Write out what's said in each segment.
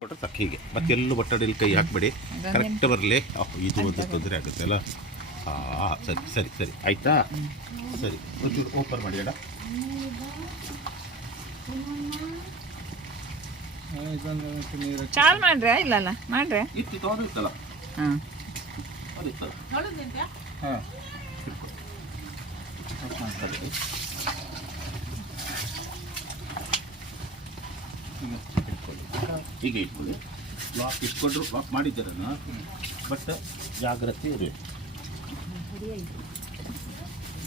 ಕೊಟ್ಟರೆ ಸಾಕು. ಹೀಗೆ ಮತ್ತೆಲ್ಲೂ ಬಟ್ಟಡಲ್ಲಿ ಕೈ ಹಾಕಬೇಡಿ, ಕರೆಕ್ಟ್ ಬರಲಿ. ಇದು ಒಂದು ತೊಂದರೆ ಆಗುತ್ತೆ ಅಲ್ಲ. ಹಾಂ ಸರಿ ಸರಿ ಸರಿ ಆಯಿತಾ. ಸರಿ ಒಂಚೂರು ಓಪನ್ ಮಾಡಿ ಅಣ್ಣ. ಚಾಲ್ ಮಾಡ್ರೆ ಇಲ್ಲಲ್ಲ ಮಾಡ್ರೆ ಇತ್ತು ತೊಗೊಂಡಿತ್ತಲ್ಲ. ಹಾಂ ಅದಿತ್ತಲ್ಲ. ಹಾಂ ಈಗ ಇಟ್ಕೊಳ್ಳಿ. ಲಾಕ್ ಇಟ್ಕೊಂಡ್ರು ಲಾಕ್ ಮಾಡಿದ್ದಾರನ್ನ, ಬಟ್ ಜಾಗ್ರತೆ ಇರಬೇಕು.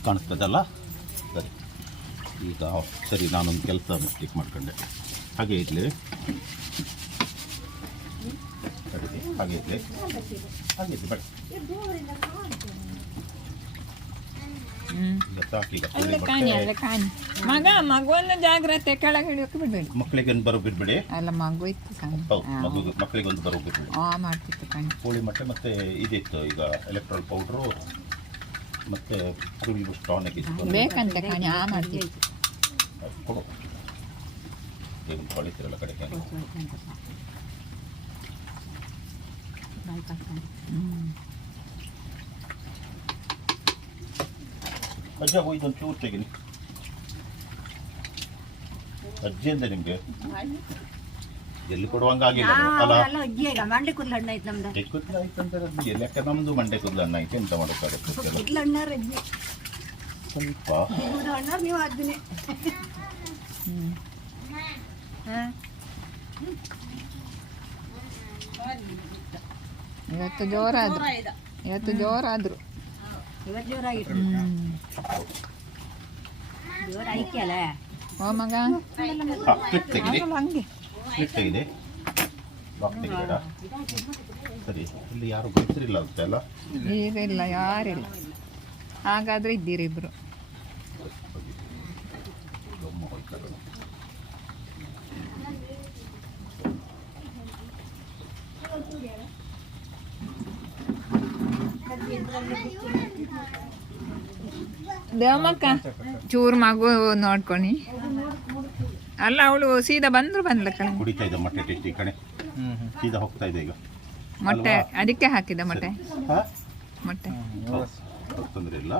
ಕಾಣಿಸ್ತದಲ್ಲ. ಸರಿ ಈಗ ಸರಿ, ನಾನೊಂದು ಕೆಲಸ ಮಿಸ್ಟೇಕ್ ಮಾಡ್ಕೊಂಡೆ. ಹಾಗೆ ಇರಲಿ, ಹಾಗೆ ಇರಲಿ, ಹಾಗೆ ಇರಲಿ. ಬಟ್ ಮಗ ಮಗುವನ್ನು ಜಾಗ್ರತೆ ಕೆಳಗೆ ಹಿಡಿಯೋಕೆ ಬಿಡ್ಬೇಡಿ. ಮಕ್ಕಳಿಗೆ ಒಂದು ಬರೋ ಬಿಡ್ಬೇಡಿ. ಅಲ್ಲ ಮಗು ಇತ್ತು ಸಣ್ಣ. ಹೌದು, ಮಕ್ಕಳಿಗೆ ಒಂದು ಬರೋ ಬಿಡ್ಬೇಡಿ. ಮಾಡ್ತಿತ್ತು ಕಣ್ಣು. ಕೋಳಿ ಮೊಟ್ಟೆ ಮತ್ತು ಇದಿತ್ತು ಈಗ ಎಲೆಕ್ಟ್ರಾಲ್ ಪೌಡ್ರು ಮತ್ತು ಕುರುಳಿ ಟಾನಿಕ್ ಇತ್ತು ಬೇಕಂತ ಕಣಿ ಮಾಡ್ತಿತ್ತು. ಕೊಡು, ಏನು ತೊಳಿತಿರಲ್ಲ ಕಡೆಗೆ. ಅಜ್ಜ ಇದೊಂದು ಚೂರು ತೆಗೀನಿ. ಅಜ್ಜಿ ಅಂದೆ ನಿಮಗೆ ಎಲ್ಲಿ ಕೊಡುವಂಗಾಗಿಲ್ಲ ಅಲ್ಲ. ಮಂಡೆ ಕೂದಲು ಹಣ್ಣು ಐತೆ ನಮ್ದು. ಕೂದಲು ಆಯ್ತು ಅಂತಾರೆ ಯಾಕೆ ನಮ್ಮದು ಮಂಡೆ ಕೂದಲು ಹಣ್ಣು ಐತೆ ಎಂತ ಮಾಡೋಕ್ಕಾಗುತ್ತೆ. ಕೂದಲು ಹಣ್ಣಾರ ಸ್ವಲ್ಪ ಹಣ್ಣಾರ ನೀವು ಅದನ್ನೇ. ಇವತ್ತು ಜೋರಾದ್ರು, ಇವತ್ತು ಜೋರಾದ್ರು. ಇವತ್ತು ಜೋರಾಗಿತ್ತು. ಜೋರ ಐಕ್ಯಲ್ಲ. ಓ ಮಗ ಕ್ಲಿಪ್ ತೆಗಿದೆ, ಹಂಗೆ ಕ್ಲಿಪ್ ತೆಗಿದೆ. ಲಾಕ್ ತೆಗಿಬೇಡ. ಸರಿ, ಇಲ್ಲಿ ಯಾರು ಗೊತ್ತಿರಿಲ್ಲ ಅಂತ ಅಲ್ಲ. ಈಗ ಇಲ್ಲ, ಯಾರಿಲ್ಲ. ಹಾಗಾದ್ರೆ ಇದ್ದೀರಿ ಇಬ್ರು. ದೇವಮ್ಮಕ್ಕ ಚೂರು ಮಗು ನೋಡ್ಕೊನಿ. ಅಲ್ಲ ಅವಳು ಸೀದಾ ಬಂದ್ಲ ಕಣೆ. ಕುಡಿತಾ ಇದೆ ಮೊಟ್ಟೆ ಟೇಸ್ಟ್ ಈ ಕಡೆ ಸೀದಾ ಹೋಗ್ತಾ ಇದೆ ಈಗ. ಮೊಟ್ಟೆ ಅದಕ್ಕೆ ಹಾಕಿದ ಮೊಟ್ಟೆ. ಮೊಟ್ಟೆ ತೊಂದರೆ ಇಲ್ಲ,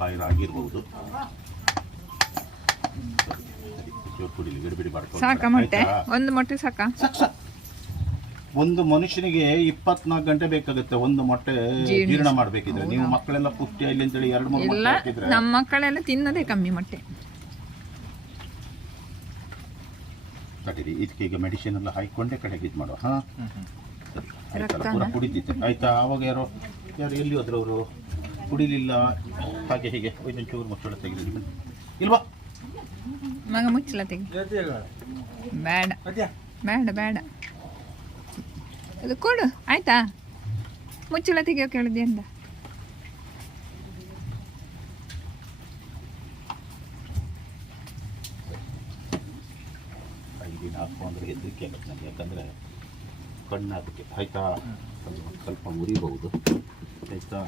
ಬಾಯಿರ ಆಗಿರ್ಬೋದು. ಕುಡಿಲಿ, ಬಿಡಿ ಮಾಡ್ಕೊಂಡು ಸಾಕ ಮೊಟ್ಟೆ? ಒಂದು ಮೊಟ್ಟೆ ಸಾಕ? ಒಂದು ಮನುಷ್ಯನಿಗೆ 24 ಗಂಟೆ ಬೇಕಾಗುತ್ತೆ ಒಂದು ಮೊಟ್ಟೆ ಜೀರ್ಣ ಮಾಡ್ಬೇಕಿದ್ರೆ. ನೀವು ಮಕ್ಕಳೆಲ್ಲ ಪುಷ್ಟಿ ಇಲ್ಲಿ ಅಂತೇಳಿ 2-3 ಮೊಟ್ಟೆ ಹಾಕಿದ್ರೆ. ನಮ್ಮ ಮಕ್ಕಳೆಲ್ಲ ತಿನ್ನೋದೇ ಕಮ್ಮಿ ಮೊಟ್ಟೆ. ತಡೀರಿ, ಇದಕ್ಕೆ ಈಗ ಮೆಡಿಸಿನ್ ಎಲ್ಲ ಹಾಕೊಂಡೇ ಕಡೆಗೆ ಇದು ಮಾಡುವ. ಹಾಂ ಆಯ್ತಲ್ಲ, ಪೂರ ಕುಡಿದಿದ್ದೆ ಆಯ್ತಾ. ಆವಾಗ ಯಾರು ಎಲ್ಲಿ ಹೋದ್ರು ಅವರು ಕುಡಿಲಿಲ್ಲ. ಹಾಗೆ ಹೀಗೆ ಒಂದೊಂದು ಚೂರು ಮುಚ್ಚಳ ತೆಗೆದಿದ್ದು ಇಲ್ವಾ ಮಗ? ಮುಚ್ಚಲ ತೆಗಿ. ಬೇಡ ಬೇಡ ಬೇಡ, ಅದು ಕೊಡು ಆಯ್ತಾ. ಮುಚ್ಚಳ ತೆಗಿಯೋ ಕೇಳಿದೆ ಅಂತ. ಐದಿನ ಹಾಕೊಂಡ್ರೆ ಹೆದರಿಕೆ ಆಗುತ್ತೆ ನನಗೆ, ಯಾಕಂದರೆ ಕಣ್ಣಾಗುತ್ತೆ ಆಯ್ತಾ. ಸ್ವಲ್ಪ ಉರಿಬಹುದು ಆಯ್ತಾ.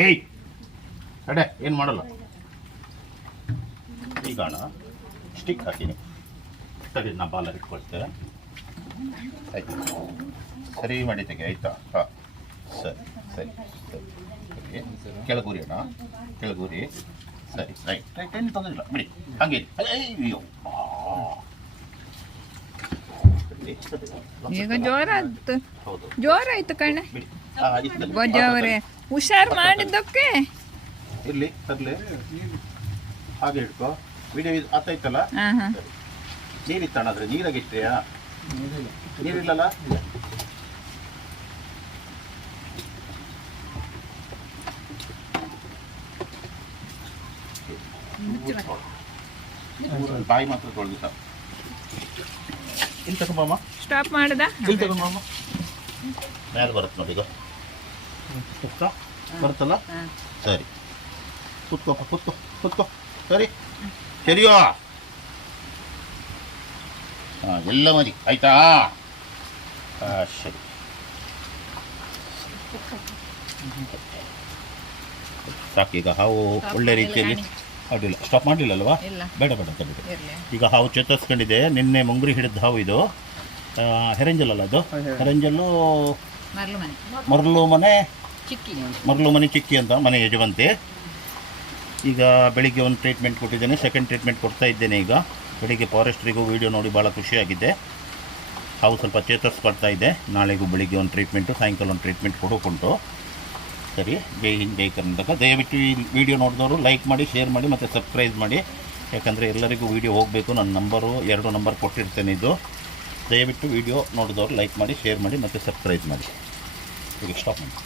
ಏಯ್ ಅಡೆ ಏನು ಮಾಡಲ್ಲ. ಈಗ ಸ್ಟಿಕ್ ಹಾಕಿನಿ. ಸರಿ, ನಾ ಬಾಲರ್ ಇಟ್ಕೊಳ್ತೇವೆ ಆಯ್ತು. ಸರಿ ಮಾಡಿ ತೆಗೆ ಆಯ್ತಾ. ಹಾಂ ಸರಿ ಸರಿ ಸರಿ, ಕೆಳಗೂರಿ ಅಣ್ಣ, ಕೆಳಗೂರಿ. ಸರಿ ರೈಟ್ ರೈಟ್, ಏನು ತೊಂದರೆ ಇಲ್ಲ ಬಿಡಿ, ಹಂಗೆ ಅಯ್ಯೋ. ಈಗ ಜೋರಾಯ್ತು, ಹೌದು ಜೋರಾಯ್ತು ಕಣ್ಣ. ಬಿಡಿ. ಬೊಜ್ಜವರೇ ಹುಷಾರು ಮಾಡಿದ್ದಕ್ಕೆ. ಇರಲಿ ತರಲಿ, ಹಾಗೆ ಇಟ್ಕೋ. ವಿಡಿಯೋ ಆತಾಯ್ತಲ್ಲ. ಹಾಂ ಹಾಂ. ನೀರಿತ್ತಣ್ಣ, ಆದರೆ ನೀರಾಗಿ ಇಟ್ರಿಯಾ? ನೀರಿಲ್ಲಲ್ಲ. ಬಾಯಿ ಮಾತ್ರ ತೊಳೆದು ಸರ್. ಇಲ್ಲಿ ತಗೊಂಬಮ್ಮ. ಸ್ಟಾಪ್ ಮಾಡ್ದ? ಇಲ್ಲಿ ತಗೊಂಬಮ್ಮ. ಮೇಲೆ ಬರುತ್ತೆ ನೋಡಿ ಈಗ. ಬರುತ್ತಲ್ಲ. ಸರಿ, ಕೂತ್ಕೋಪ್ಪ, ಕೂತ್ಕೋ ಕೂತ್ಕೋ. ಸರಿ ಸರಿಯೋ. ಹಾಂ ಎಲ್ಲ ಮರಿ ಆಯ್ತಾ. ಸರಿ, ಸಾಕೀಗ ಹಾವು ಒಳ್ಳೆ ರೀತಿಯಲ್ಲಿ ಅಡ್ಡಿಲ್ಲ, ಸ್ಟಾಪ್ ಮಾಡಲಿಲ್ಲಲ್ವಾ? ಇಲ್ಲ ಬೇಡ ಬೇಡ ತಗೊಳ್ಳಿ. ಇರಲಿ. ಈಗ ಹಾವು ಚೇತರಿಸ್ಕೊಂಡಿದೆ. ನಿನ್ನೆ ಮುಂಗುರಿ ಹಿಡಿದ ಹಾವು ಇದು. ಹೆರಂಜಲ್ ಅಲ್ಲ ಅದು, ಹೆರಂಜಲ್ಲು ಮರಳು ಮನೆ ಮರಳು ಮನೆ, ಚಿಕ್ಕಿ. ಮರಳು ಮನೆ ಚಿಕ್ಕಿ ಅಂತ ಮನೆ ಯಜವಂತಿ. ಈಗ ಬೆಳಿಗ್ಗೆ ಒಂದು ಟ್ರೀಟ್ಮೆಂಟ್ ಕೊಟ್ಟಿದ್ದೇನೆ, ಸೆಕೆಂಡ್ ಟ್ರೀಟ್ಮೆಂಟ್ ಕೊಡ್ತಾ ಇದ್ದೇನೆ. ಈಗ ಬೆಳಿಗ್ಗೆ ಫಾರೆಸ್ಟ್ರಿಗೂ ವೀಡಿಯೋ ನೋಡಿ ಭಾಳ ಖುಷಿಯಾಗಿದೆ. ಹಾವು ಸ್ವಲ್ಪ ಚೇತರಿಸ್ಕೊಳ್ತಾ ಇದೆ. ನಾಳೆಗೂ ಬೆಳಿಗ್ಗೆ ಒಂದು ಟ್ರೀಟ್ಮೆಂಟು, ಸಾಯಂಕಾಲ ಒಂದು ಟ್ರೀಟ್ಮೆಂಟ್ ಕೊಡೋಕುಂಟು. ಸರಿ, ಜೈ ಹಿಂದ್ ಜೈ ಕರ್ನಾಟಕ. ದಯವಿಟ್ಟು ಈ ವಿಡಿಯೋ ನೋಡಿದವರು ಲೈಕ್ ಮಾಡಿ, ಶೇರ್ ಮಾಡಿ ಮತ್ತು ಸಬ್ಸ್ಕ್ರೈಬ್ ಮಾಡಿ. ಯಾಕಂದರೆ ಎಲ್ಲರಿಗೂ ವೀಡಿಯೋ ಹೋಗಬೇಕು. ನನ್ನ ನಂಬರು 2 ನಂಬರ್ ಕೊಟ್ಟಿರ್ತೇನೆ. ಇದು ದಯವಿಟ್ಟು ವಿಡಿಯೋ ನೋಡಿದವರು ಲೈಕ್ ಮಾಡಿ, ಶೇರ್ ಮಾಡಿ ಮತ್ತು ಸಬ್ಸ್ಕ್ರೈಬ್ ಮಾಡಿ. ಈಗ ಸ್ಟಾಪ್ ಮಾಡಿ.